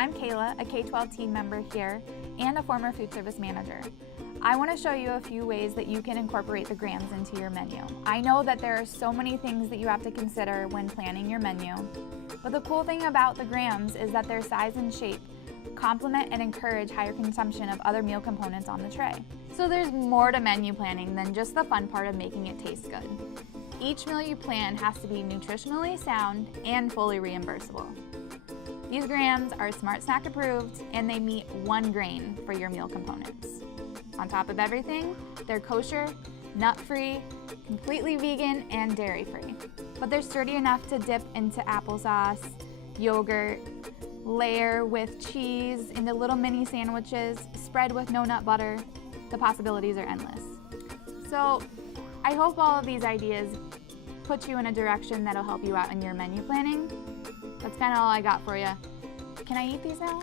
I'm Kayla, a K12 team member here and a former food service manager. I want to show you a few ways that you can incorporate the Grahamz into your menu. I know that there are so many things that you have to consider when planning your menu, but the cool thing about the Grahamz is that their size and shape complement and encourage higher consumption of other meal components on the tray. So there's more to menu planning than just the fun part of making it taste good. Each meal you plan has to be nutritionally sound and fully reimbursable. These Grahamz are Smart Snack approved and they meet 1 grain for your meal components. On top of everything, they're kosher, nut-free, completely vegan, and dairy-free. But they're sturdy enough to dip into applesauce, yogurt, layer with cheese into little mini sandwiches, spread with no nut butter. The possibilities are endless. So I hope all of these ideas put you in a direction that'll help you out in your menu planning. That's kind of all I got for you. Can I eat these now?